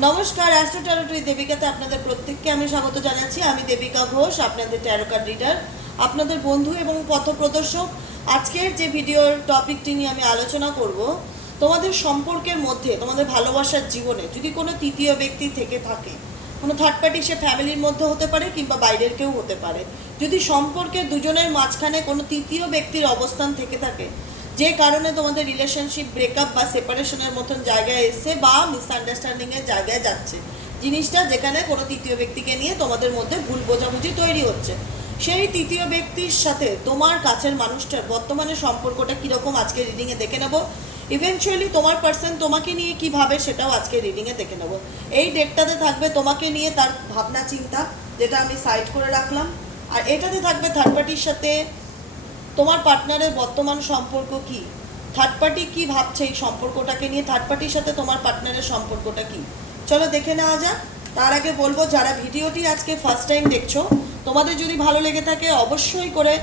নমস্কার অ্যাস্ট্রো ট্যারোটরি দেবিকাতে আপনাদের প্রত্যেককে আমি স্বাগত জানাচ্ছি। আমি দেবিকা ঘোষ, আপনাদের ট্যারো কার্ড রিডার আপনাদের বন্ধু এবং পথপ্রদর্শক আজকের যে ভিডিওর টপিকটি নিয়ে আমি আলোচনা করব, তোমাদের সম্পর্কের মধ্যে, তোমাদের ভালোবাসার জীবনে, যদি কোনো তৃতীয় ব্যক্তি থেকে থাকে, কোনো থার্ড পার্টি সে ফ্যামিলির মধ্যে হতে পারে কিংবা বাইরের কেউ হতে পারে, যদি সম্পর্কের দুজনের মাঝখানে কোনো তৃতীয় ব্যক্তির অবস্থান থেকে থাকে যে কারণে তোমাদের রিলেশনশিপ ব্রেকআপ বা সেপারেশনের মতন জায়গায় এসছে বা মিসআন্ডারস্ট্যান্ডিংয়ের জায়গায় যাচ্ছে। জিনিসটা যেখানে কোনো তৃতীয় ব্যক্তিকে নিয়ে তোমাদের মধ্যে ভুল বোঝাবুঝি তৈরি হচ্ছে। সেই তৃতীয় ব্যক্তির সাথে তোমার কাছের মানুষটার বর্তমানে সম্পর্কটা কীরকম আজকে রিডিংয়ে দেখে নেব। ইভেনচুয়ালি তোমার পার্সন তোমাকে নিয়ে কী ভাবে সেটাও আজকে রিডিংয়ে দেখে নেব। এই ডেটটাতে থাকবে তোমাকে নিয়ে তার ভাবনা চিন্তা যেটা আমি সাইড করে রাখলাম। আর এটাতে থাকবে থার্ড পার্টির সাথে তোমার পার্টনারের বর্তমান সম্পর্ক কি? থার্ড পার্টি কি ভাবছে এই সম্পর্কটাকে নিয়ে? থার্ড পার্টির সাথে তোমার পার্টনারের সম্পর্কটা কি? চলো দেখে নেওয়া যাক। তার আগে বলব, যারা ভিডিওটি আজকে ফার্স্ট টাইম দেখছ, তোমাদের যদি ভালো লেগে থাকে অবশ্যই করে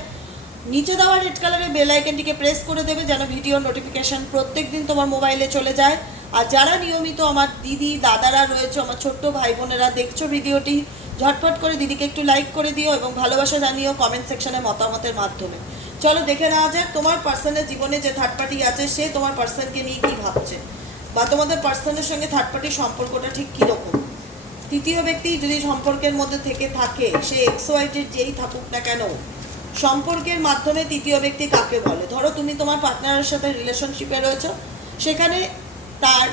নিচে দেওয়া রেড কালারের বেল আইকনটিকে প্রেস করে দেবে যেন ভিডিও নোটিফিকেশান প্রত্যেক দিন তোমার মোবাইলে চলে যায়। আর যারা নিয়মিত আমার দিদি, দাদারা রয়েছে, আমার ছোট্ট ভাই বোনেরা দেখছ ভিডিওটি ঝটপট করে দিদিকে একটু লাইক করে দিও এবং ভালোবাসা জানিও কমেন্ট সেকশনে মতামতের মাধ্যমে। চলো দেখে নেওয়া যাক তোমার পার্সনের জীবনে যে থার্ড পার্টি আছে, সে তোমার পার্সনকে নিয়ে কী ভাবছে? বা তোমাদের পার্সনের সঙ্গে থার্ড পার্টির সম্পর্কটা ঠিক কীরকম? তৃতীয় ব্যক্তি যদি সম্পর্কের মধ্যে থেকে থাকে, সে এক্স ওয়াইটের যেই থাকুক না কেন, সম্পর্কের মাধ্যমে তৃতীয় ব্যক্তি কাকে বলে? ধরো তুমি তোমার পার্টনারের সাথে রিলেশনশিপে রয়েছো, সেখানে তার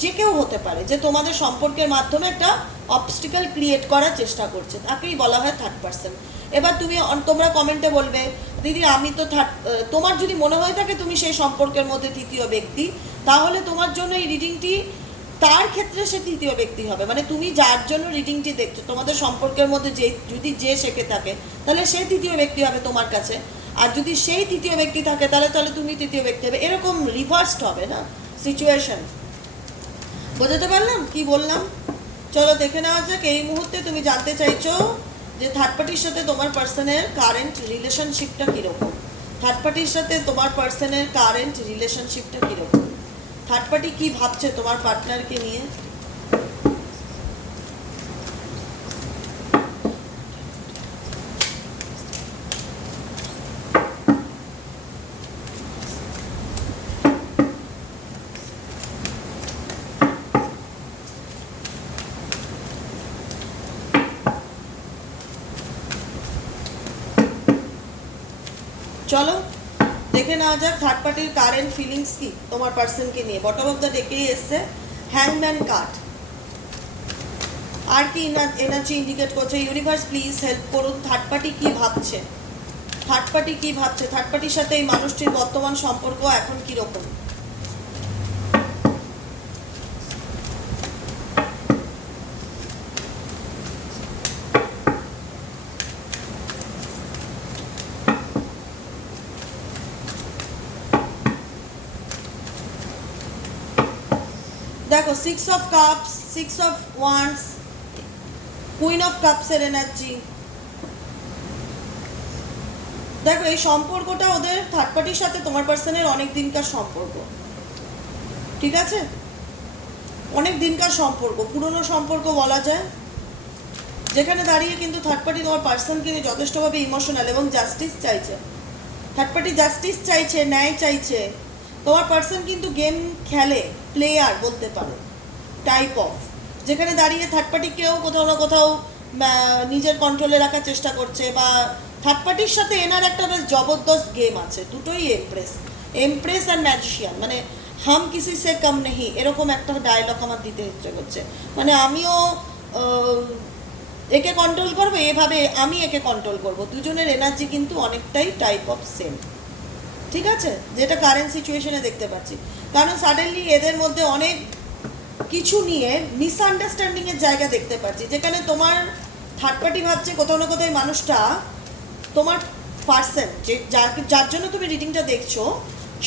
যে কেউ হতে পারে, যে তোমাদের সম্পর্কের মাধ্যমে একটা অবস্টিক্যাল ক্রিয়েট করার চেষ্টা করছে, তাকেই বলা হয় থার্ড পার্সন এবার তুমি তোমরা কমেন্টে বলবে দিদি, আমি তো তোমার যদি মনে হয়ে থাকে তুমি সেই সম্পর্কের মধ্যে তৃতীয় ব্যক্তি, তাহলে তোমার জন্য এই রিডিংটি তার ক্ষেত্রে সে তৃতীয় ব্যক্তি হবে। মানে তুমি যার জন্য রিডিংটি দেখছ, তোমাদের সম্পর্কের মধ্যে যে, যদি যে শেখে থাকে, তাহলে সে তৃতীয় ব্যক্তি হবে তোমার কাছে। আর যদি সেই তৃতীয় ব্যক্তি থাকে, তাহলে তাহলে তুমি তৃতীয় ব্যক্তি হবে। এরকম রিভার্সড হবে না সিচুয়েশন বোঝাতে পারলাম? কি বললাম? চলো দেখে নেওয়া যাক, এই মুহূর্তে তুমি জানতে চাইছো যে থার্ড পার্টির সাথে তোমার পার্সনের কারেন্ট রিলেশনশিপটা কীরকম? থার্ড পার্টির সাথে তোমার পার্সনের কারেন্ট রিলেশনশিপটা কীরকম? থার্ড পার্টি কী ভাবছে তোমার পার্টনারকে নিয়ে? চলো, দেখে নেওয়া যাক থার্ড পার্টির কারেন্ট ফিলিংস কি, তোমার পার্সনকে নিয়ে। বটম অফ দ্য ডেকেই এসছে হ্যাংম্যান কার্ড আর কি এনার্জি ইন্ডিকেট করছে? ইউনিভার্স প্লিজ হেল্প করুন। থার্ড পার্টি কি ভাবছে? থার্ড পার্টি কি ভাবছে? থার্ড পার্টির সাথে এই মানুষটির বর্তমান সম্পর্ক এখন কি দেখো six of cups six of wands queen of কাপসের energy দেখো, এই সম্পর্কটা ওদের থার্ড পার্টির সাথে তোমার পার্সনের অনেক দিনকার সম্পর্ক। ঠিক আছে? অনেক দিনকার সম্পর্ক, পুরনো সম্পর্ক বলা যায়। যেখানে দাঁড়িয়ে কিন্তু থার্ড পার্টি তোমার পার্সনকে নিয়ে যথেষ্টভাবে ইমোশনাল এবং জাস্টিস চাইছে। থার্ড পার্টি জাস্টিস চাইছে, ন্যায় চাইছে। তোমার পার্সন কিন্তু গেম খেলে। প্লেয়ার বলতে পারো টাইপ অফ যেখানে দাঁড়িয়ে থার্ড পার্টি কেউ কোথাও না কোথাও নিজের কন্ট্রোলে রাখার চেষ্টা করছে বা থার্ড পার্টির সাথে এনার একটা বেশ জবরদস্ত গেম আছে, দুটোই এমপ্রেস এমপ্রেস আর ম্যাজিশিয়ান মানে হাম কিসি সে কম নেহি, এরকম একটা ডায়লগ আমার দিতে ইচ্ছে করছে। মানে আমিও একে কন্ট্রোল করব, এভাবে আমি একে কন্ট্রোল করব, দুজনের এনার্জি কিন্তু অনেকটাই টাইপ অফ সেম ঠিক আছে? যেটা কারেন্ট সিচুয়েশনে দেখতে পাচ্ছি। কারণ সাডেনলি এদের মধ্যে অনেক কিছু নিয়ে মিসআন্ডারস্ট্যান্ডিংয়ের জায়গা দেখতে পাচ্ছি। যেখানে তোমার থার্ড পার্টি ভাবছে কোথাও না কোথাও মানুষটা তোমার পার্সন যে যার জন্য তুমি রিডিংটা দেখছ,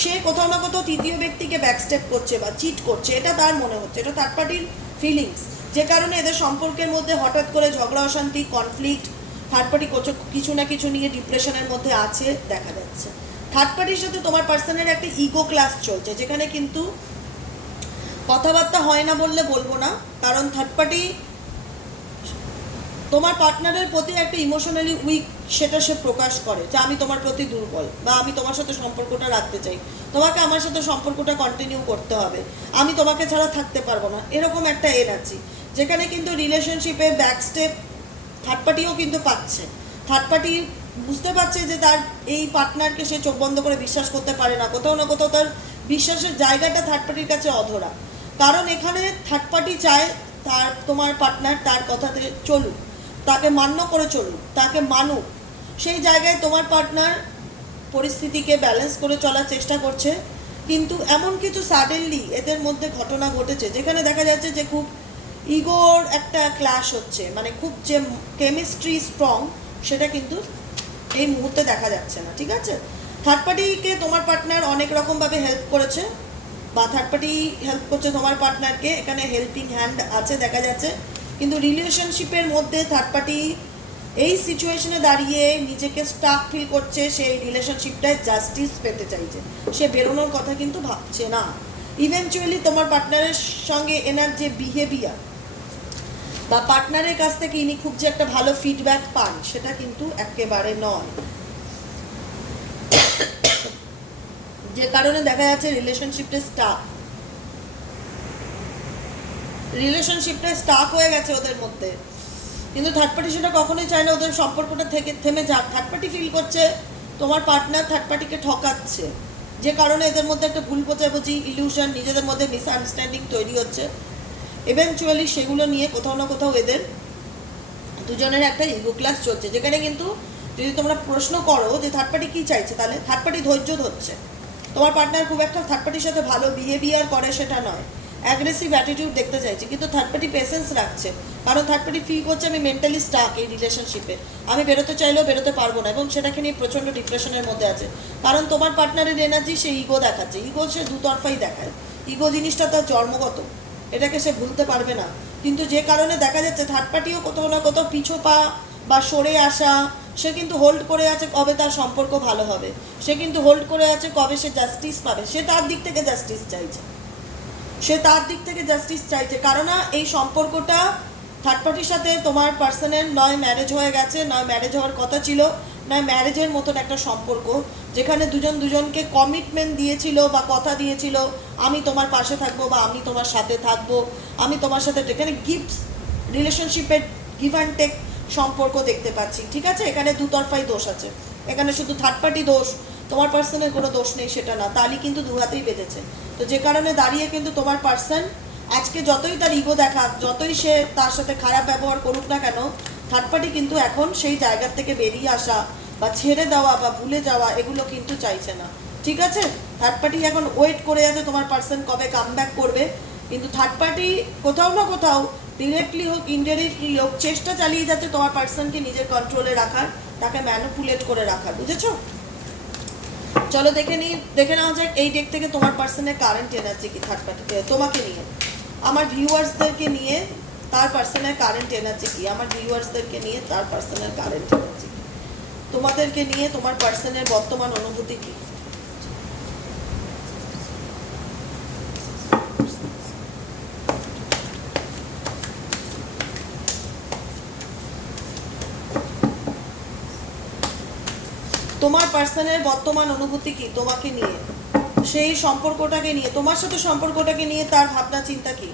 সে কোথাও না কোথাও তৃতীয় ব্যক্তিকে ব্যাকস্টেপ করছে বা চিট করছে, এটা তার মনে হচ্ছে, এটা থার্ড পার্টির ফিলিংস যে কারণে এদের সম্পর্কের মধ্যে হঠাৎ করে ঝগড়া, অশান্তি কনফ্লিক্ট থার্ড পার্টি কিছু না কিছু নিয়ে ডিপ্রেশনের মধ্যে আছে, দেখা যাচ্ছে। থার্ড পার্টির সাথে তোমার পার্সনের একটা ইগো ক্লাস চলছে, যেখানে কিন্তু কথাবার্তা হয় না বললে বলব না, কারণ থার্ড পার্টি তোমার পার্টনারের প্রতি একটা ইমোশনালি উইক সেটা সে প্রকাশ করে, যে আমি তোমার প্রতি দুর্বল বা আমি তোমার সাথে সম্পর্কটা রাখতে চাই। তোমাকে আমার সাথে সম্পর্কটা কন্টিনিউ করতে হবে। আমি তোমাকে ছাড়া থাকতে পারব না। এরকম একটা এনার্জি যেখানে কিন্তু রিলেশনশিপে ব্যাক স্টেপ থার্ড পার্টিও কিন্তু পাচ্ছে। থার্ড পার্টি বুঝতে পারছে যে তার এই পার্টনারকে সে চোখ বন্ধ করে বিশ্বাস করতে পারে না। কোথাও না কোথাও তার বিশ্বাসের জায়গাটা থার্ড পার্টির কাছে অধরা। কারণ এখানে থার্ড পার্টি চায় তার, তোমার পার্টনার তার কথাতে চলুক, তাকে মান্য করে চলুক, তাকে মানুক। সেই জায়গায় তোমার পার্টনার পরিস্থিতিকে ব্যালেন্স করে চলার চেষ্টা করছে। কিন্তু এমন কিছু সাডেনলি এদের মধ্যে ঘটনা ঘটেছে, যেখানে দেখা যাচ্ছে যে খুব ইগোর একটা ক্লাশ হচ্ছে। মানে খুব যে কেমিস্ট্রি স্ট্রং সেটা কিন্তু এই মুহূর্তে দেখা যাচ্ছে না, ঠিক আছে? থার্ড পার্টিকে তোমার পার্টনার অনেক রকমভাবে হেল্প করেছে। বা থার্ড পার্টি হেল্প করছে তোমার পার্টনারকে এখানে হেল্পিং হ্যান্ড আছে, দেখা যাচ্ছে। কিন্তু রিলেশনশিপের মধ্যে থার্ড পার্টি এই সিচুয়েশনে দাঁড়িয়ে নিজেকে স্টাক ফিল করছে, সেই রিলেশনশিপটায় জাস্টিস পেতে চাইছে। সে বেরোনোর কথা কিন্তু ভাবছে না। ইভেনচুয়ালি তোমার পার্টনারের সঙ্গে এনার যে বিহেভিয়ার বা পার্টনারের কাছ থেকে ইনি খুব যে একটা ভালো ফিডব্যাক পান, সেটা কিন্তু একেবারে নয়। যে কারণে দেখা যাচ্ছে রিলেশনশিপটা স্টাক রিলেশনশিপটা স্টাক হয়ে গেছে ওদের মধ্যে। কিন্তু থার্ড পার্টি সেটা কখনোই চায় না, ওদের সম্পর্কটা থেকে, থেমে যাক। থার্ড পার্টি ফিল করছে, তোমার পার্টনার থার্ড পার্টিকে ঠকাচ্ছে। যে কারণে এদের মধ্যে একটা ভুল বোঝাবুঝি ইলিউশন নিজেদের মধ্যে মিসআন্ডারস্ট্যান্ডিং তৈরি হচ্ছে। ইভেনচুয়ালি সেগুলো নিয়ে কোথাও না কোথাও এদের দুজনের একটা ইগো ক্লাস চলছে। যেখানে কিন্তু যদি তোমরা প্রশ্ন করো যে থার্ড পার্টি কী চাইছে, তাহলে থার্ড পার্টি ধৈর্য ধরছে। তোমার পার্টনার খুব একটা থার্ড পার্টির সাথে ভালো বিহেভিয়ার করে সেটা নয়। অ্যাগ্রেসিভ অ্যাটিটিউড দেখতে চাইছে, কিন্তু থার্ড পার্টি পেশেন্স রাখছে। কারণ থার্ড পার্টি ফিল করছে, আমি মেন্টালি স্টাক এই রিলেশনশিপে আমি বেরোতে চাইলেও বেরোতে পারব না। এবং সেটাকে নিয়ে প্রচণ্ড ডিপ্রেশনের মধ্যে আছে। কারণ তোমার পার্টনারের এনার্জি সে ইগো দেখাচ্ছে। ইগো সে দুতরফাই দেখায়। ইগো জিনিসটা তার জন্মগত। এটাকে সে ভুলতে পারবে না। কিন্তু যে কারণে দেখা যাচ্ছে থার্ড পার্টিও কোথাও না কোথাও পিছো পা বা সরে আসা, সে কিন্তু হোল্ড করে আছে কবে তার সম্পর্ক ভালো হবে। সে কিন্তু হোল্ড করে আছে কবে সে জাস্টিস পাবে। সে তার দিক থেকে জাস্টিস চাইছে। সে তার দিক থেকে জাস্টিস চাইছে। কারণ এই সম্পর্কটা থার্ড পার্টির সাথে তোমার পার্সনের নয় ম্যারেজ হয়ে গেছে, নয় ম্যারেজ হওয়ার কথা ছিল, নয় ম্যারেজের মতন একটা সম্পর্ক, যেখানে দুজন দুজনকে কমিটমেন্ট দিয়েছিল বা কথা দিয়েছিল আমি তোমার পাশে থাকব বা আমি তোমার সাথে থাকব, আমি তোমার সাথে এখানে গিফটস রিলেশনশিপের গিভ অ্যান্ড টেক সম্পর্ক দেখতে পাচ্ছি, ঠিক আছে? এখানে দুতরফাই দোষ আছে। এখানে শুধু থার্ড পার্টি দোষ, তোমার পার্সনের কোনো দোষ নেই সেটা না, তালি কিন্তু দু হাতেই বেজেছে তো যে কারণে দাঁড়িয়ে কিন্তু তোমার পার্সন আজকে যতই তার ইগো দেখা যতই সে তার সাথে খারাপ ব্যবহার করুক না কেন থার্ড পার্টি কিন্তু এখন সেই জায়গার থেকে বেরিয়ে আসা বা ছেড়ে দেওয়া বা ভুলে যাওয়া, এগুলো কিন্তু চাইছে না। ঠিক আছে? থার্ড পার্টি এখন ওয়েট করে আছে তোমার পার্সন কবে কাম করবে। কিন্তু থার্ড পার্টি কোথাও না কোথাও ডিরেক্টলি হোক ইনডিরেক্টলি হোক চেষ্টা চালিয়ে যাচ্ছে তোমার পার্সনকে নিজের কন্ট্রোলে রাখার, তাকে ম্যানুপুলেট করে রাখার, বুঝেছ? চলো দেখে নিই, দেখে নেওয়া যাক এই ডেক থেকে তোমার পার্সনের কারেন্ট এনার্জি কি থার্ড পার্টি তোমাকে নিয়ে। আমার ভিউয়ার্সদেরকে নিয়ে তার পার্সনের কারেন্ট এনার্জি কি? আমার ভিউয়ার্সদেরকে নিয়ে তার পার্সনের কারেন্ট এনার্জি তোমাদেরকে নিয়ে তোমার পার্সনের বর্তমান অনুভূতি কি তোমার পার্সনের বর্তমান অনুভূতি কি তোমাকে নিয়ে? সেই সম্পর্কটাকে নিয়ে, তোমার সাথে সম্পর্কটাকে নিয়ে তার ভাবনা, চিন্তা কি?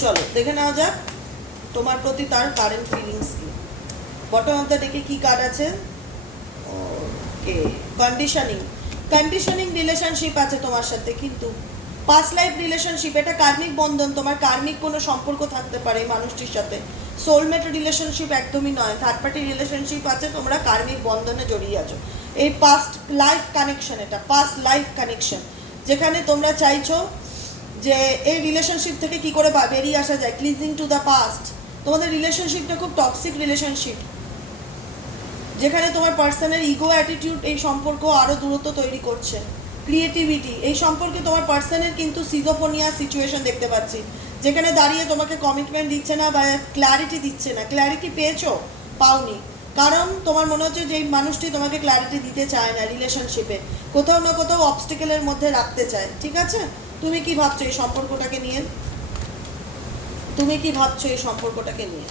চলো, দেখে নেওয়া যাক তোমার প্রতি তার কারেন্ট ফিলিংস কি। বটম অফ দ্য ডেকে কি কার্ড আছে? কন্ডিশনিং কন্ডিশনিং রিলেশনশিপ আছে তোমার সাথে, কিন্তু পাস্ট লাইফ রিলেশনশিপ এটা কার্মিক বন্ধন, তোমার কার্মিক কোনো সম্পর্ক থাকতে পারে এই মানুষটির সাথে। সোলমেট রিলেশনশিপ একদমই নয় থার্ড পার্টি রিলেশনশিপ আছে, তোমরা কার্মিক বন্ধনে জড়িয়ে আছো। এই পাস্ট লাইফ কানেকশন এটা পাস্ট লাইফ কানেকশন যেখানে তোমরা চাইছো যে এই রিলেশনশিপ থেকে কি করে বেরিয়ে আসা যায় ক্লিজিং টু দ্য পাস্ট তোমাদের রিলেশনশিপটা খুব টক্সিক রিলেশনশিপ যেখানে তোমার পার্সনের ইগো অ্যাটিটিউড এই সম্পর্ক আরও দূরত্ব তৈরি করছে। ক্রিয়েটিভিটি এই সম্পর্কে তোমার পার্সনের কিন্তু সিজোফোনিয়া সিচুয়েশন দেখতে পাচ্ছি। যেখানে দাঁড়িয়ে তোমাকে কমিটমেন্ট দিচ্ছে না বা ক্ল্যারিটি দিচ্ছে না। ক্ল্যারিটি পেয়েছ? পাওনি। কারণ তোমার মনে হচ্ছে যে এই মানুষটি তোমাকে ক্ল্যারিটি দিতে চায় না রিলেশনশিপে কোথাও না কোথাও অবস্টিকেলের মধ্যে রাখতে চায়। ঠিক আছে? তুমি কি ভাবছ এই সম্পর্কটাকে নিয়ে? তুমি কি ভাবছ এই সম্পর্কটাকে নিয়ে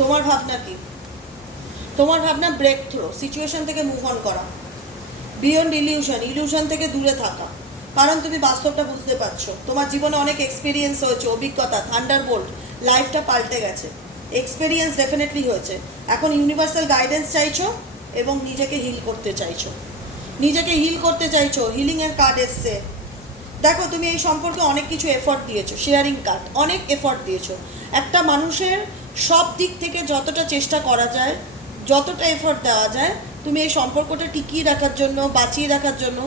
তোমার ভাবনা কি তোমার ভাবনা ব্রেক থ্রো সিচুয়েশন থেকে মুভ অন করা। বিয়ন্ড ইলিউশন ইলিউশন থেকে দূরে থাকা। কারণ তুমি বাস্তবটা বুঝতে পারছ। তোমার জীবনে অনেক এক্সপিরিয়েন্স হয়েছে, অভিজ্ঞতা থান্ডার বোল্ট লাইফটা পাল্টে গেছে। এক্সপিরিয়েন্স ডেফিনেটলি হয়েছে। এখন ইউনিভার্সাল গাইডেন্স চাইছো এবং নিজেকে হিল করতে চাইছো। নিজেকে হিল করতে চাইছো হিলিংয়ের কার্ড এসছে। দেখো, তুমি এই সম্পর্কে অনেক কিছু এফর্ট দিয়েছ শেয়ারিং কার্ড অনেক এফর্ট দিয়েছ। একটা মানুষের সব দিক থেকে যতটা চেষ্টা করা যায় যতটা এফর্ট দেওয়া যায়, তুমি এই সম্পর্কটা টিকিয়ে রাখার জন্য, বাঁচিয়ে রাখার জন্য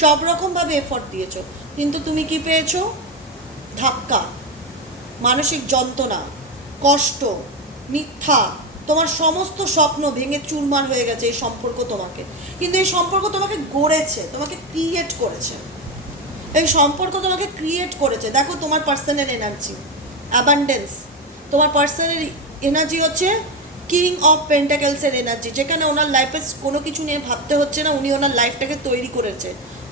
সব রকমভাবে এফর্ট দিয়েছ। কিন্তু তুমি কি পেয়েছ? ধাক্কা, মানসিক যন্ত্রণা, কষ্ট, মিথ্যা, তোমার সমস্ত স্বপ্ন ভেঙে চুরমার হয়ে গেছে এই সম্পর্ক তোমাকে। কিন্তু এই সম্পর্ক তোমাকে গড়েছে, তোমাকে ক্রিয়েট করেছে। এই সম্পর্ক তোমাকে ক্রিয়েট করেছে। দেখো তোমার পার্সোনাল এনার্জি অ্যাবান্ডেন্স তোমার পার্সোনাল এনার্জি হচ্ছে কিং অফ পেন্টাকেলসের এনার্জি যেখানে ওনার লাইফে কোনো কিছু নিয়ে ভাবতে হচ্ছে না, উনি ওনার লাইফটাকে তৈরি করেছে।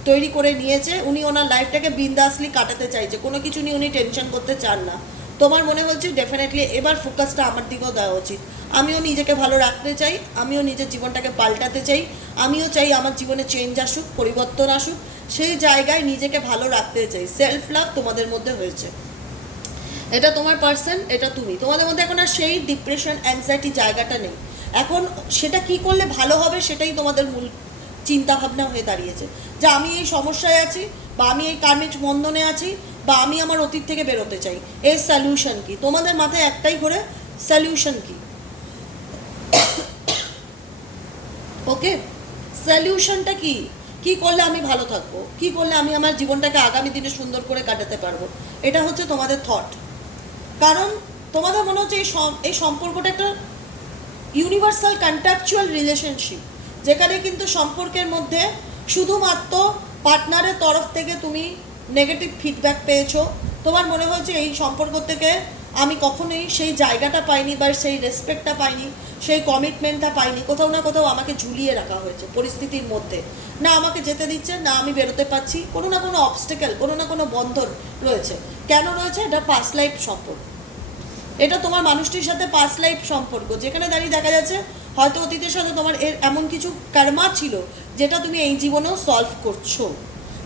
তৈরি করে নিয়েছে, উনি ওনার লাইফটাকে বিন্দাসলি কাটাতে চাইছে, কোনো কিছু নিয়ে উনি টেনশন করতে চান না। তোমার মনে হচ্ছে ডেফিনেটলি এবার ফোকাসটা আমার দিকেও দেওয়া উচিত। আমিও নিজেকে ভালো রাখতে চাই, আমিও নিজের জীবনটাকে পাল্টাতে চাই, আমিও চাই আমার জীবনে চেঞ্জ আসুক, পরিবর্তন আসুক, সেই জায়গায় নিজেকে ভালো রাখতে চাই। সেলফ লাভ তোমাদের মধ্যে হয়েছে। এটা তোমার পার্সন এটা তুমি। তোমাদের মধ্যে এখন আর সেই ডিপ্রেশন অ্যাংজাইটি জায়গাটা নেই। এখন সেটা কি করলে ভালো হবে সেটাই তোমাদের মূল চিন্তা ভাবনা হয়ে দাঁড়িয়েছে। যে আমি এই সমস্যায় আছি, বা আমি এই কার্মিক বন্ধনে আছি, বা আমি আমার অতীত থেকে বেরোতে চাই, এর সলিউশন কি? তোমাদের মাথায় একটাই করে সলিউশন কি? ওকে সলিউশনটা কি? কি করলে আমি ভালো থাকব? কি করলে আমি আমার জীবনটাকে আগামী দিনে সুন্দর করে কাটাতে পারব? এটা হচ্ছে তোমাদের থট কারণ তোমাদের মনে হচ্ছে এই এই সম্পর্কটা একটা ইউনিভার্সাল কন্ট্রাকচুয়াল রিলেশনশিপ যেখানে কিন্তু সম্পর্কের মধ্যে শুধুমাত্র পার্টনারের তরফ থেকে তুমি নেগেটিভ ফিডব্যাক পেয়েছ। তোমার মনে হয়েছে এই সম্পর্ক থেকে আমি কখনোই সেই জায়গাটা পাইনি বা সেই রেসপেক্টটা পাইনি, সেই কমিটমেন্টটা পাইনি। কোথাও না কোথাও আমাকে ঝুলিয়ে রাখা হয়েছে পরিস্থিতির মধ্যে। না আমাকে যেতে দিচ্ছে, না আমি বেরোতে পারছি। কোনো না কোনো অবস্টেকেল কোনো না কোনো বন্ধন রয়েছে। কেন রয়েছে? এটা পাস্ট লাইফ সম্পর্ক। এটা তোমার মানুষটির সাথে পাস লাইফ সম্পর্ক। যেখানে দাঁড়িয়ে দেখা যাচ্ছে, হয়তো অতীতের সাথে তোমার এর এমন কিছু কর্মা ছিল, যেটা তুমি এই জীবনেও সলভ করছ।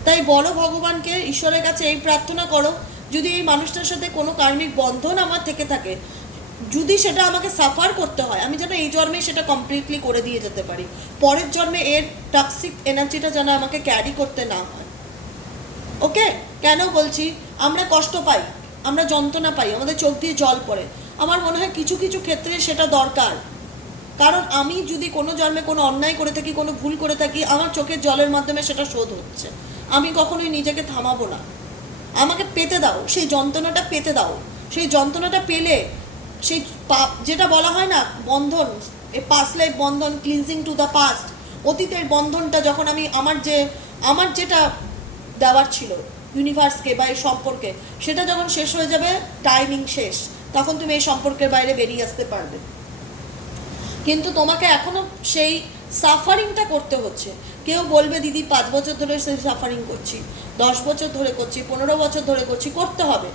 তাই বলো ভগবানকে, ঈশ্বরের কাছে এই প্রার্থনা করো, যদি এই মানুষটার সাথে কোনো কার্মিক বন্ধন আমার থেকে থাকে, যদি সেটা আমাকে সাফার করতে হয়, আমি যেন এই জন্মে সেটা কমপ্লিটলি করে দিয়ে যেতে পারি। পরের জন্মে এর টক্সিক এনার্জিটা যেন আমাকে ক্যারি করতে না হয়। ওকে কেন বলছি? আমরা কষ্ট পাই। আমরা যন্ত্রণা পাই, আমাদের চোখ দিয়ে জল পড়ে। আমার মনে হয় কিছু কিছু ক্ষেত্রে সেটা দরকার। কারণ আমি যদি কোনো জন্মে কোনো অন্যায় করে থাকি, কোনো ভুল করে থাকি, আমার চোখের জলের মাধ্যমে সেটা শোধ হচ্ছে। আমি কখনোই নিজেকে থামাবো না। আমাকে পেতে দাও, সেই যন্ত্রণাটা পেতে দাও। সেই যন্ত্রণাটা পেলে সেই যেটা বলা হয় না, বন্ধন এ পাস্ট লাইফ বন্ধন ক্লিনজিং টু দ্য পাস্ট অতীতের বন্ধনটা যখন আমি আমার যে, আমার যেটা দেওয়ার ছিল ইউনিভার্সকে বা এই সম্পর্কে, সেটা যখন শেষ হয়ে যাবে টাইমিং শেষ, তখন তুমি এই সম্পর্কের বাইরে বেরিয়ে আসতে পারবে। কিন্তু তোমাকে এখনও সেই সাফারিংটা করতে হচ্ছে। কেউ বলবে, দিদি, পাঁচ বছর ধরে সেই সাফারিং করছি, দশ বছর ধরে করছি, পনেরো বছর ধরে করছি, করতে হবে।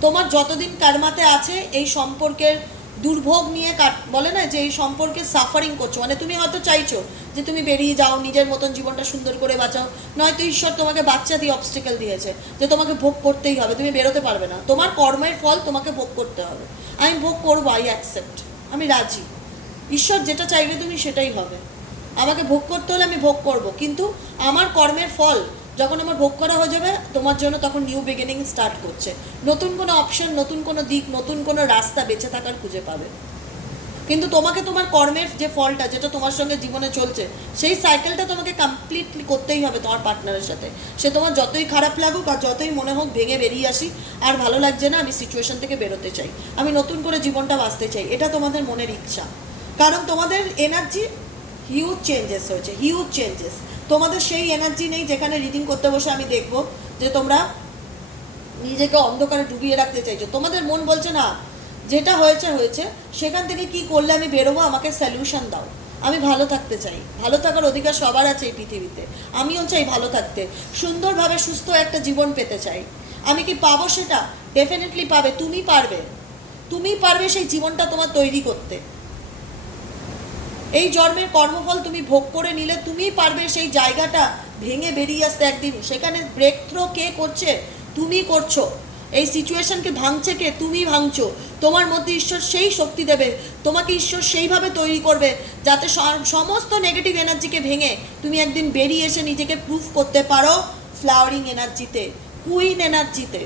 তোমার যতদিন কারমাতে আছে, এই সম্পর্কের দুর্ভোগ নিয়ে কাট, বলে না যে এই সম্পর্কে সাফারিং করছ। মানে তুমি হয়তো চাইছো যে তুমি বেরিয়ে যাও, নিজের মতন জীবনটা সুন্দর করে বাঁচাও। নয়তো ঈশ্বর তোমাকে বাচ্চা দিয়ে অবস্টেকেল দিয়েছে, যে তোমাকে ভোগ করতেই হবে, তুমি বেরোতে পারবে না। তোমার কর্মের ফল তোমাকে ভোগ করতে হবে। আমি ভোগ করব আই অ্যাকসেপ্ট আমি রাজি। ঈশ্বর যেটা চাইবে তুমি সেটাই হবে। আমাকে ভোগ করতে হলে আমি ভোগ করব। কিন্তু আমার কর্মের ফল যখন আমার ভোগ করা হয়ে যাবে, তোমার জন্য তখন নিউ বিগিনিং স্টার্ট করছে। নতুন কোনো অপশন নতুন কোনো দিক, নতুন কোনো রাস্তা বেঁচে থাকার খুঁজে পাবে। কিন্তু তোমাকে তোমার কর্মের যে ফলটা, যেটা তোমার সঙ্গে জীবনে চলছে, সেই সাইকেলটা তোমাকে কমপ্লিটলি করতেই হবে তোমার পার্টনারের সাথে। সে তোমার যতই খারাপ লাগুক আর যতই মনে হোক ভেঙে বেরিয়ে আসি, আর ভালো লাগছে না, আমি সিচুয়েশন থেকে বেরোতে চাই। আমি নতুন করে জীবনটা বাঁচতে চাই, এটা তোমাদের মনের ইচ্ছা। কারণ তোমাদের এনার্জি হিউজ চেঞ্জেস হয়েছে হিউজ চেঞ্জেস তোমাদের সেই এনার্জি নেই যেখানে রিডিং করতে বসে আমি দেখব যে তোমরা নিজেকে অন্ধকারে ডুবিয়ে রাখতে চাইছো। তোমাদের মন বলছে, না, যেটা হয়েছে হয়েছে। সেখান থেকে কি করলে আমি বেরোবো? আমাকে সলিউশন দাও। আমি ভালো থাকতে চাই। ভালো থাকার অধিকার সবার আছে এই পৃথিবীতে। আমিও চাই ভালো থাকতে। সুন্দরভাবে সুস্থ একটা জীবন পেতে চাই। আমি কি পাবো সেটা? ডেফিনেটলি পাবে। তুমি পারবে। তুমি পারবে সেই জীবনটা তোমার তৈরি করতে। এই জন্মের কর্মফল তুমি ভোগ করে নিলে তুমিই পারবে সেই জায়গাটা ভেঙে বেরিয়ে আসতে একদিন। সেখানে ব্রেক থ্রো কে করছে? তুমি করছ। এই সিচুয়েশনকে ভাঙছে কে? তুমি ভাঙছো। তোমার মধ্যে ঈশ্বর সেই শক্তি দেবে। তোমাকে ঈশ্বর সেইভাবে তৈরি করবে যাতে সমস্ত নেগেটিভ এনার্জিকে ভেঙে তুমি একদিন বেরিয়ে এসে নিজেকে প্রুফ করতে পারো ফ্লাওয়ারিং এনার্জিতে কুইন এনার্জিতে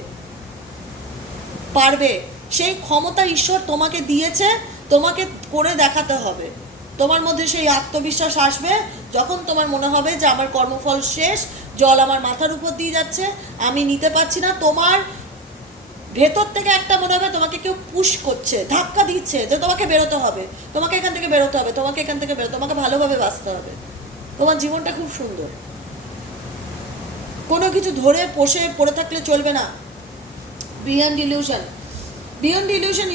পারবে। সেই ক্ষমতা ঈশ্বর তোমাকে দিয়েছে, তোমাকে করে দেখাতে হবে। তোমার মধ্যে সেই আত্মবিশ্বাস আসবে যখন তোমার মনে হবে যে আমার কর্মফল শেষ, জল আমার মাথার উপর দিয়ে যাচ্ছে, আমি নিতে পারছি না। তোমার ভেতর থেকে একটা মনে হবে তোমাকে কেউ পুশ করছে, ধাক্কা দিচ্ছে যে তোমাকে বেরোতে হবে। তোমাকে এখান থেকে বেরোতে হবে, তোমাকে এখান থেকে বেরোতে তোমাকে ভালোভাবে বাঁচতে হবে। তোমার জীবনটা খুব সুন্দর। কোনো কিছু ধরে পোষে পড়ে থাকলে চলবে না। Beyond illusion beyond illusion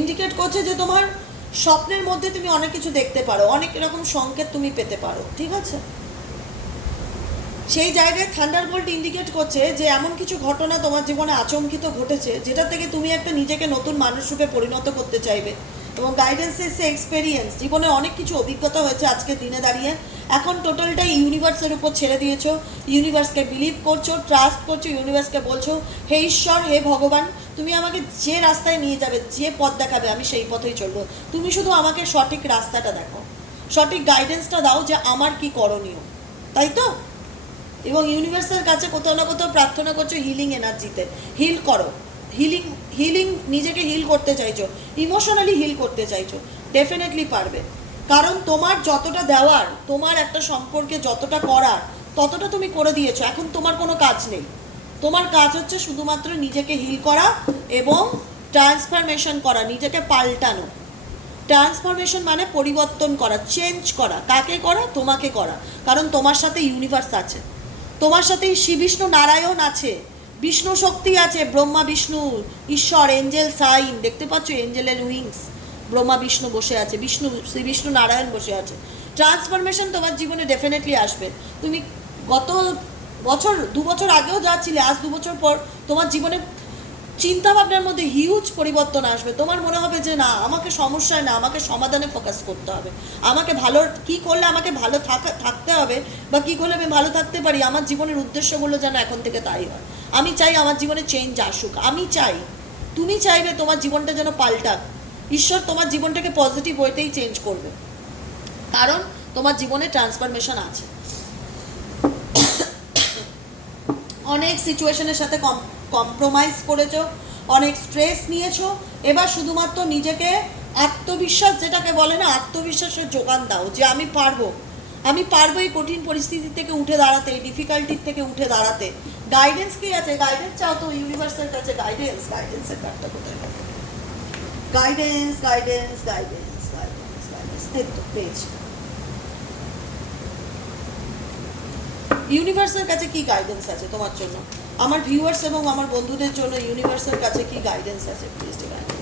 indicate করছে যে তোমার স্বপ্নের মধ্যে তুমি অনেক কিছু দেখতে পারো, অনেক এরকম সংকেত তুমি পেতে পারো, ঠিক আছে? সেই জায়গায় থান্ডার বোল্ট ইন্ডিকেট করছে যে এমন কিছু ঘটনা তোমার জীবনে আচমকিত ঘটেছে যেটা থেকে তুমি একটা নিজেকে নতুন মানুষ রূপে পরিণত করতে চাইবে এবং গাইডেন্স এসে এক্সপেরিয়েন্স জীবনে অনেক কিছু অভিজ্ঞতা হয়েছে আজকে দিনে দাঁড়িয়ে। এখন টোটালটাই ইউনিভার্সের উপর ছেড়ে দিয়েছ। ইউনিভার্সকে বিলিভ করছ ট্রাস্ট করছ ইউনিভার্সকে বলছো, হে ঈশ্বর, হে ভগবান, তুমি আমাকে যে রাস্তায় নিয়ে যাবে, যে পথ দেখাবে, আমি সেই পথেই চলবো। তুমি শুধু আমাকে সঠিক রাস্তাটা দেখো। সঠিক গাইডেন্সটা দাও যে আমার কি করণীয়। তাই তো? এবং ইউনিভার্সের কাছে কোথাও না কোথাও প্রার্থনা করছ হিলিং এনার্জিতে হিল করো। হিলিং হিলিং নিজেকে হিল করতে চাইছো। ইমোশনালি হিল করতে চাইছো। ডেফিনেটলি পারবে। কারণ তোমার যতটা দেওয়ার, তোমার একটা সম্পর্কে যতটা করার, ততটা তুমি করে দিয়েছ। এখন তোমার কোনো কাজ নেই। তোমার কাজ হচ্ছে শুধুমাত্র নিজেকে হিল করা এবং ট্রান্সফরমেশন করা, নিজেকে পাল্টানো। ট্রান্সফরমেশন মানে পরিবর্তন করা চেঞ্জ করা। কাকে করা? তোমাকে করা। কারণ তোমার সাথে ইউনিভার্স আছে। তোমার সাথে শ্রী বিষ্ণু নারায়ণ আছে। বিষ্ণু শক্তি আছে, ব্রহ্মা, বিষ্ণু, ঈশ্বর এঞ্জেল সাইন দেখতে পাচ্ছ এঞ্জেলের উইংস ব্রহ্মা, বিষ্ণু বসে আছে, বিষ্ণু, শ্রী বিষ্ণু নারায়ণ বসে আছে। ট্রান্সফরমেশন তোমার জীবনে ডেফিনেটলি আসবে। তুমি গত বছর, দু বছর আগেও যাচ্ছিলে আজ দু বছর পর তোমার জীবনে চিন্তা ভাবনার মধ্যে হিউজ পরিবর্তন আসবে। তোমার মনে হবে যে, না, আমাকে সমস্যায় না, আমাকে সমাধানে ফোকাস করতে হবে। আমাকে ভালো, কি করলে আমাকে ভালো থাকা, থাকতে হবে বা কি করলে আমি ভালো থাকতে পারি? আমার জীবনের উদ্দেশ্যগুলো যেন এখন থেকে তাই হয়। আমি চাই আমার জীবনে চেঞ্জ আসুক। আমি চাই, তুমি চাইবে তোমার জীবনটা যেন পাল্টাক। ঈশ্বর তোমার জীবনটাকে পজিটিভ ওয়েতেই চেঞ্জ করবে। কারণ তোমার জীবনে ট্রান্সফরমেশন আছে। অনেক সিচুয়েশনের সাথে কম্প্রোমাইজ করেছ, অনেক স্ট্রেস নিয়েছো, এবার শুধুমাত্র নিজেকে আত্মবিশ্বাস যেটাকে বলে না, আত্মবিশ্বাসের যোগান দাও যে আমি পারব। আমি পারব এই কঠিন পরিস্থিতি থেকে উঠে দাঁড়াতে, এই ডিফিকাল্টির থেকে উঠে দাঁড়াতে। গাইডেন্স কি আছে? গাইডেন্স চাও তো ইউনিভার্সের কাছে? গাইডেন্স গাইডেন্সের কার্ডটা কোথায় guidance guidance guidance guidance guidance তো পেয়েছি ইউনিভার্সের কাছে কি গাইডেন্স আছে তোমার জন্য? আমার ভিউয়ার্স এবং আমার বন্ধুদের জন্য ইউনিভার্সের কাছে কি গাইডেন্স আছে প্লিজ ডিভাইন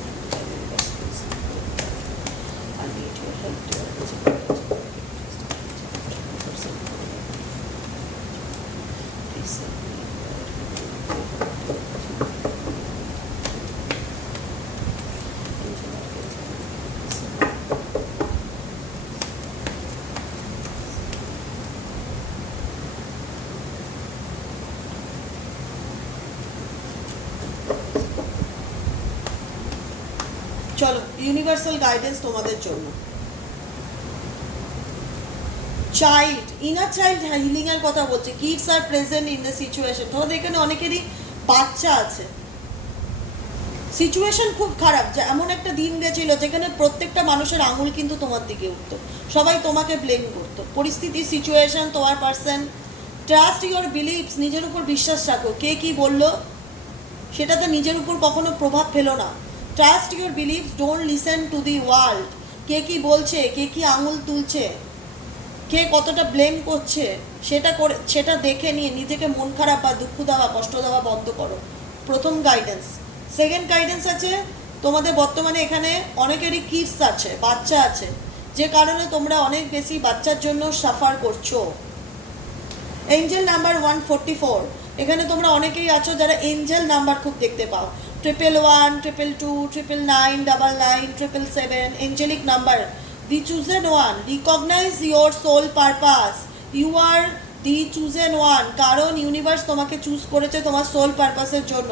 চলো ইউনিভার্সাল গাইডেন্স তোমাদের জন্য। চাইল্ড ইনার চাইল্ড হিলিং এর কথা বলছে। Kids are present in the situation তোমাদের এখানে অনেকেরই বাচ্চা আছে। সিচুয়েশন খুব খারাপ। যে এমন একটা দিন গেছিল যেখানে প্রত্যেকটা মানুষের আঙুল কিন্তু তোমার দিকে উঠতো। সবাই তোমাকে ব্লেম করতো। পরিস্থিতি সিচুয়েশন তোমার পার্সন ট্রাস্ট ইউর বিলিভস নিজের উপর বিশ্বাস রাখো। কে কি বলল? সেটাতে নিজের উপর কখনো প্রভাব ফেলো না। Trust your beliefs don't listen to the world কে কি বলছে, কে কি আঙুল তুলছে, কে কতটা ব্লেম করছে, সেটা করে, সেটা দেখে নিয়ে নিজেকে মন খারাপ বা দুঃখ দেওয়া, কষ্ট দেওয়া বন্ধ করো। প্রথম গাইডেন্স সেকেন্ড গাইডেন্স আছে, তোমাদের বর্তমানে এখানে অনেকেরই কিডস আছে, বাচ্চা আছে, যে কারণে তোমরা অনেক বেশি বাচ্চার জন্য সাফার করছ। Angel number one forty four এখানে তোমরা অনেকেই আছো যারা এঞ্জেল নাম্বার খুব দেখতে পাও। Triple one triple two triple nine double nine triple seven angelic number the chosen one recognise your soul purpose you are the chosen one কারণ universe তোমাকে চুজ করেছে তোমার সোল পারপাসের জন্য।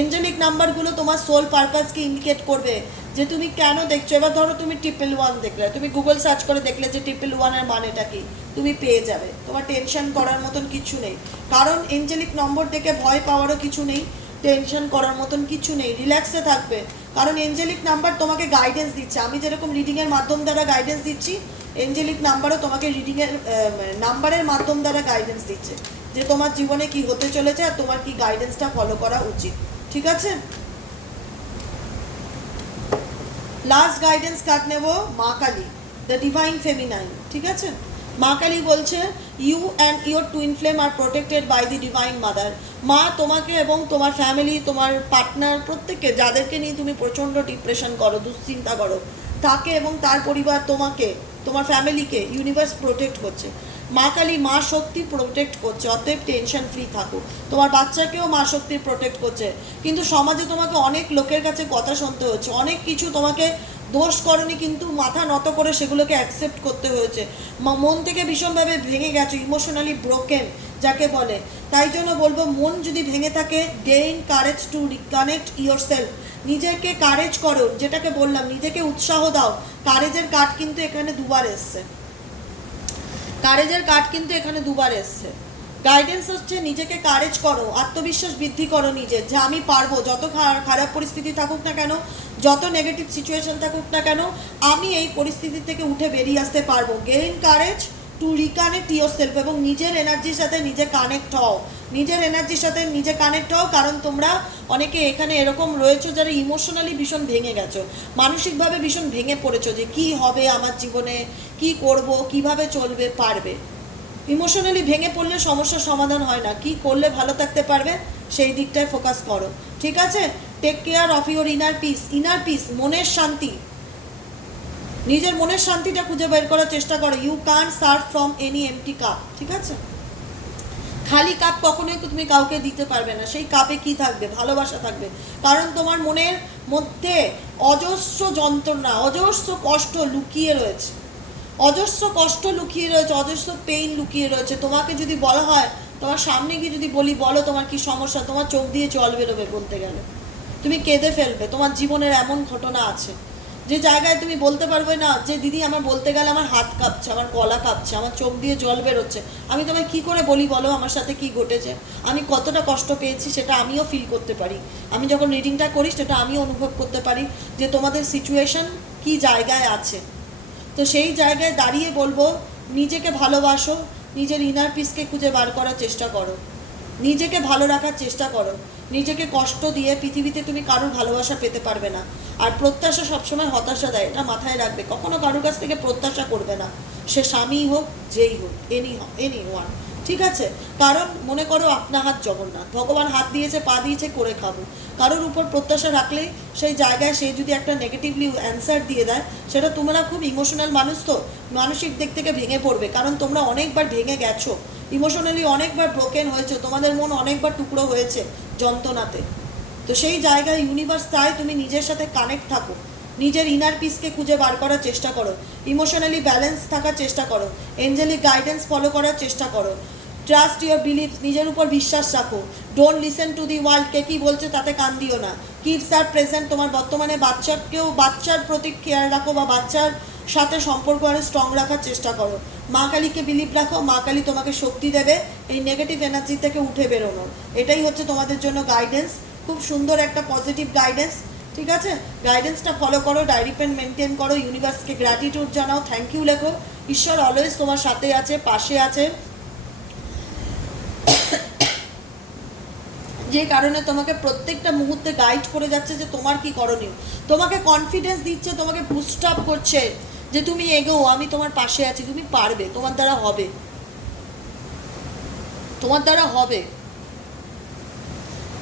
এঞ্জেলিক নাম্বারগুলো তোমার সোল পারপাসকে ইন্ডিকেট করবে। যে তুমি কেন দেখছ? এবার ধরো তুমি ট্রিপল ওয়ান দেখলে। তুমি গুগল সার্চ করে দেখলে যে ট্রিপল ওয়ানের মানেটা কি? তুমি পেয়ে যাবে। তোমার টেনশন করার মতন কিছু নেই। কারণ এঞ্জেলিক নম্বর দেখে ভয় পাওয়ারও কিছু নেই। টেনশন করার মতন কিছু নেই রিল্যাক্সে থাকবে। কারণ এঞ্জেলিক নাম্বার তোমাকে গাইডেন্স দিচ্ছে। আমি যেরকম রিডিংয়ের মাধ্যম দ্বারা গাইডেন্স দিচ্ছি এঞ্জেলিক নাম্বারও তোমাকে রিডিংয়ের নাম্বারের মাধ্যম দ্বারা গাইডেন্স দিচ্ছে যে তোমার জীবনে কি হতে চলেছে আর তোমার কি গাইডেন্সটা ফলো করা উচিত। ঠিক আছে? লাস্ট গাইডেন্স কার্ড নেব? মা কালী দ্য ডিভাইন ফেমিনাইন ঠিক আছে? মা কালী বলছে you and your twin flame are protected by the divine mother মা তোমাকে এবং তোমার ফ্যামিলি তোমার পার্টনার প্রত্যেককে, যাদেরকে নিয়ে তুমি প্রচণ্ড ডিপ্রেশন করো, দুশ্চিন্তা করো, তাকে এবং তার পরিবার তোমাকে, তোমার ফ্যামিলিকে ইউনিভার্স প্রোটেক্ট করছে। মা কালী মা শক্তি প্রোটেক্ট করছে, অতএব টেনশন ফ্রি থাকো। তোমার বাচ্চাকেও মা শক্তি প্রোটেক্ট করছে। কিন্তু সমাজে তোমাকে অনেক লোকের কাছে কথা শুনতে হচ্ছে, অনেক কিছু তোমাকে দোষ করনি কিন্তু মাথা নত করে সেগুলোকে অ্যাকসেপ্ট করতে হয়েছে। মন থেকে ভীষণভাবে ভেঙে গেছো ইমোশনালি ব্রোকেন যাকে বলে। তাই জন্য বলব, মন যদি ভেঙে থাকে gain courage to reconnect yourself নিজেকে কারেজ করো, যেটাকে বললাম, নিজেকে উৎসাহ দাও। কারেজের কার্ড কিন্তু এখানে দুবার এসছে। কারেজের কার্ড কিন্তু এখানে দুবার এসছে। গাইডেন্স হচ্ছে নিজেকে কারেজ করো, আত্মবিশ্বাস বৃদ্ধি করো নিজের যে আমি পারব, যত খারাপ পরিস্থিতি থাকুক না কেন যত নেগেটিভ সিচুয়েশন থাকুক না কেন, আমি এই পরিস্থিতি থেকে উঠে বেরিয়ে আসতে পারব। Gain courage to reconnect yourself এবং নিজের এনার্জির সাথে নিজে কানেক্ট হও। নিজের এনার্জির সাথে নিজে কানেক্ট হও, কারণ তোমরা অনেকে এখানে এরকম রয়েছো যারা ইমোশনালি ভীষণ ভেঙে গেছো। মানসিকভাবে ভীষণ ভেঙে পড়েছো যে কি হবে আমার জীবনে, কি করব, কীভাবে চলবে, পারবে। ইমোশনালি ভেঙে পড়লে সমস্যার সমাধান হয় না। কি করলে ভালো থাকতে পারবে, সেই দিকটায় ফোকাস করো। ঠিক আছে? Take care of your inner peace inner peace মনের শান্তি। নিজের মনের শান্তিটা খুঁজে বের করার চেষ্টা করো। You can serve from any empty cup ঠিক আছে? খালি কাপ কখনোই তুমি কাউকে দিতে পারবে না। সেই কাপে কি থাকবে? ভালোবাসা থাকবে। কারণ তোমার মনের মধ্যে অজস্র যন্ত্রণা, অজস্র কষ্ট লুকিয়ে রয়েছে। অজস্র কষ্ট লুকিয়ে রয়েছে, অজস্র পেইন লুকিয়ে রয়েছে। তোমাকে যদি বলা হয়, তোমার সামনে গিয়ে যদি বলি, বলো তোমার কি সমস্যা? তোমার চোখ দিয়ে জল বেরোবে বলতে গেলে। তুমি কেঁদে ফেলবে, তোমার জীবনের এমন ঘটনা আছে। যে জায়গায় তুমি বলতে পারবে না, যে দিদি আমার বলতে গেলে আমার হাত কাঁপছে, আমার গলা কাঁপছে, আমার চোখ দিয়ে জল বেরোচ্ছে। আমি তোমায় কি করে বলি বলো আমার সাথে কি ঘটেছে? আমি কতটা কষ্ট পেয়েছি সেটা আমিও ফিল করতে পারি। আমি যখন রিডিংটা করি সেটা আমিও অনুভব করতে পারি যে তোমাদের সিচুয়েশন কি জায়গায় আছে। তো সেই জায়গায় দাঁড়িয়ে বলব, নিজেকে ভালোবাসো, নিজের ইনার পিসকে খুঁজে বার করার চেষ্টা করো। নিজেকে ভালো রাখার চেষ্টা করো। নিজেকে কষ্ট দিয়ে পৃথিবীতে তুমি কারোর ভালোবাসা পেতে পারবে না। আর প্রত্যাশা সবসময় হতাশা দেয়, এটা মাথায় রাখবে। কখনো কারোর কাছ থেকে প্রত্যাশা করবে না। সে স্বামী হোক, যেই হোক এনি এনি ওয়ান ঠিক আছে? কারণ মনে করো আপনা হাত জগন্নাথ, ভগবান হাত দিয়েছে, পা দিয়েছে, করে খাব। কারোর উপর প্রত্যাশা রাখলেই সেই জায়গায় সে যদি একটা নেগেটিভলি অ্যান্সার দিয়ে দেয়, সেটা তোমরা খুব ইমোশনাল মানুষ তো, মানসিক দিক থেকে ভেঙে পড়বে। কারণ তোমরা অনেকবার ভেঙে গেছো। ইমোশনালি অনেকবার ব্রোকেন হয়েছে। তোমাদের মন অনেকবার টুকরো হয়েছে যন্ত্রণাতে। তো সেই জায়গায় ইউনিভার্স চায় তুমি নিজের সাথে কানেক্ট থাকো। নিজের ইনার পিসকে খুঁজে বার করার চেষ্টা করো। ইমোশনালি ব্যালেন্স থাকার চেষ্টা করো। এঞ্জেলিক গাইডেন্স ফলো করার চেষ্টা করো। ট্রাস্ট ইউর বিলিভ নিজের উপর বিশ্বাস রাখো। Don't listen to the world কে কী বলছে তাতে কান দিও না। কিডস আর প্রেজেন্ট তোমার বর্তমানে বাচ্চাকেও, বাচ্চার প্রতি খেয়াল রাখো বা বাচ্চার সাথে সম্পর্ক আরও স্ট্রং রাখার চেষ্টা করো। মা কালীকে বিলিভ রাখো, মা কালী তোমাকে শক্তি দেবে, এই নেগেটিভ এনার্জি থেকে উঠে বেরোনোর এটাই হচ্ছে তোমাদের জন্য গাইডেন্স খুব সুন্দর একটা পজিটিভ গাইডেন্স ঠিক আছে? গাইডেন্সটা ফলো করো ডায়েরি পেন মেনটেন করো ইউনিভার্সকে গ্র্যাটিটিউড জানাও থ্যাংক ইউ লেখো। ঈশ্বর অলওয়েজ তোমার সাথে আছে, পাশে আছে। যে কারণে তোমাকে প্রত্যেকটা মুহূর্তে গাইড করে যাচ্ছে যে তোমার কি করণীয়। তোমাকে কনফিডেন্স দিচ্ছে, তোমাকে বুস্ট আপ করছে যে তুমি এগো আমি তোমার পাশে আছি, তুমি পারবে, তোমার দ্বারা হবে। তোমার দ্বারা হবে।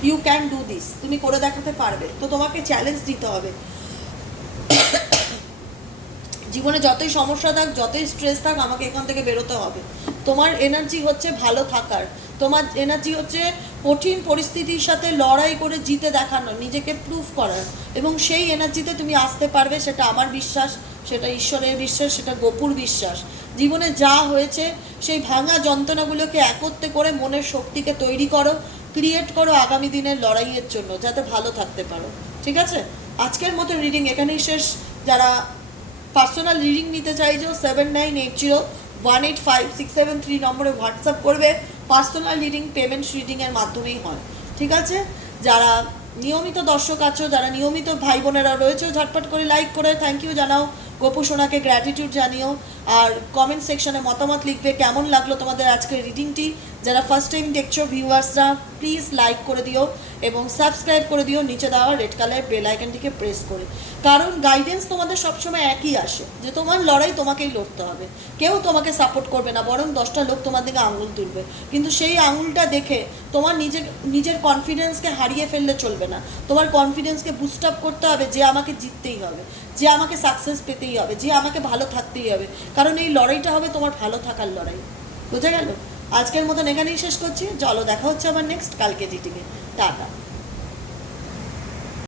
ইউ ক্যান ডু দিস তুমি করে দেখাতে পারবে। তো তোমাকে চ্যালেঞ্জ দিতে হবে। জীবনে যতই সমস্যা থাক, যতই স্ট্রেস থাক, আমাকে এখান থেকে বেরোতে হবে। তোমার এনার্জি হচ্ছে ভালো থাকার। তোমার এনার্জি হচ্ছে কঠিন পরিস্থিতির সাথে লড়াই করে জিতে দেখানো, নিজেকে প্রুফ করার। এবং সেই এনার্জিতে তুমি আসতে পারবে, সেটা আমার বিশ্বাস, সেটা ঈশ্বরের বিশ্বাস, সেটা গোপুর বিশ্বাস। জীবনে যা হয়েছে, সেই ভাঙা যন্ত্রণাগুলোকে একত্রে করে মনের শক্তিকে তৈরি করো। ক্রিয়েট করো আগামী দিনের লড়াইয়ের জন্য, যাতে ভালো থাকতে পারো। ঠিক আছে? আজকের মতো রিডিং এখানেই শেষ। যারা পার্সোনাল রিডিং নিতে চাইছো seven nine eight zero one eight five six seven three নম্বরে হোয়াটসঅ্যাপ করবে। পার্সোনাল রিডিং পেমেন্ট রিডিংয়ের মাধ্যমেই হয়। ঠিক আছে? যারা নিয়মিত দর্শক আছো, যারা নিয়মিত ভাই বোনেরা রয়েছে, ঝটপট করে লাইক করে থ্যাংক ইউ জানাও। গোপু সোনাকে গ্র্যাটিটিউড জানিও। আর কমেন্ট সেকশনে মতামত লিখবে কেমন লাগল তোমাদের আজকের রিডিংটি যারা ফার্স্ট টাইম দেখছ ভিউয়ার্সরা প্লিজ লাইক করে দিও এবং সাবস্ক্রাইব করে দিও। নিচে দেওয়া রেড কালার বেল আইকনটিকে প্রেস করে। কারণ গাইডেন্স তোমাদের সবসময় একই আসে, যে তোমার লড়াই তোমাকেই লড়তে হবে। কেউ তোমাকে সাপোর্ট করবে না, বরং দশটা লোক তোমার দিকে আঙুল তুলবে। কিন্তু সেই আঙুলটা দেখে তোমার নিজের নিজের কনফিডেন্সকে হারিয়ে ফেললে চলবে না। তোমার কনফিডেন্সকে বুস্ট আপ করতে হবে, যে আমাকে জিততেই হবে। যে আমাকে সাকসেস পেতেই হবে, যে আমাকে ভালো থাকতেই হবে। কারণ এই লড়াইটা হবে তোমার ভালো থাকার লড়াই। বোঝা গেল? আজকের মতন এখানেই শেষ করছি। চলো, দেখা হচ্ছে আবার নেক্সট কালকে জিটিকে। টাটা।